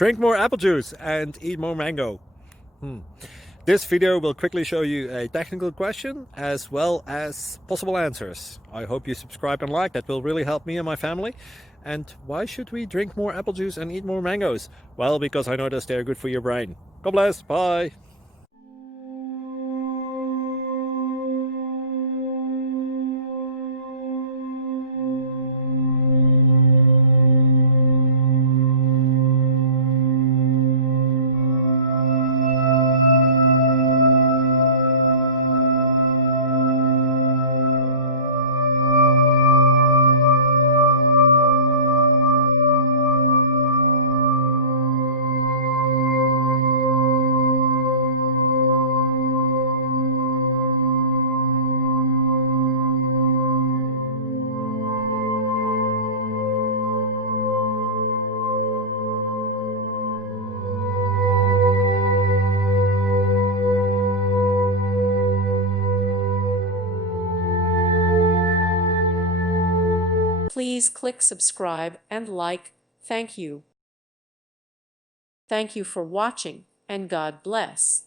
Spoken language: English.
Drink more apple juice and eat more mango. This video will quickly show you a technical question as well as possible answers. I hope you subscribe and like, that will really help me and my family. And why should we drink more apple juice and eat more mangoes? Well, because I noticed they're good for your brain. God bless, bye! Please click subscribe and like. Thank you. Thank you for watching, and God bless.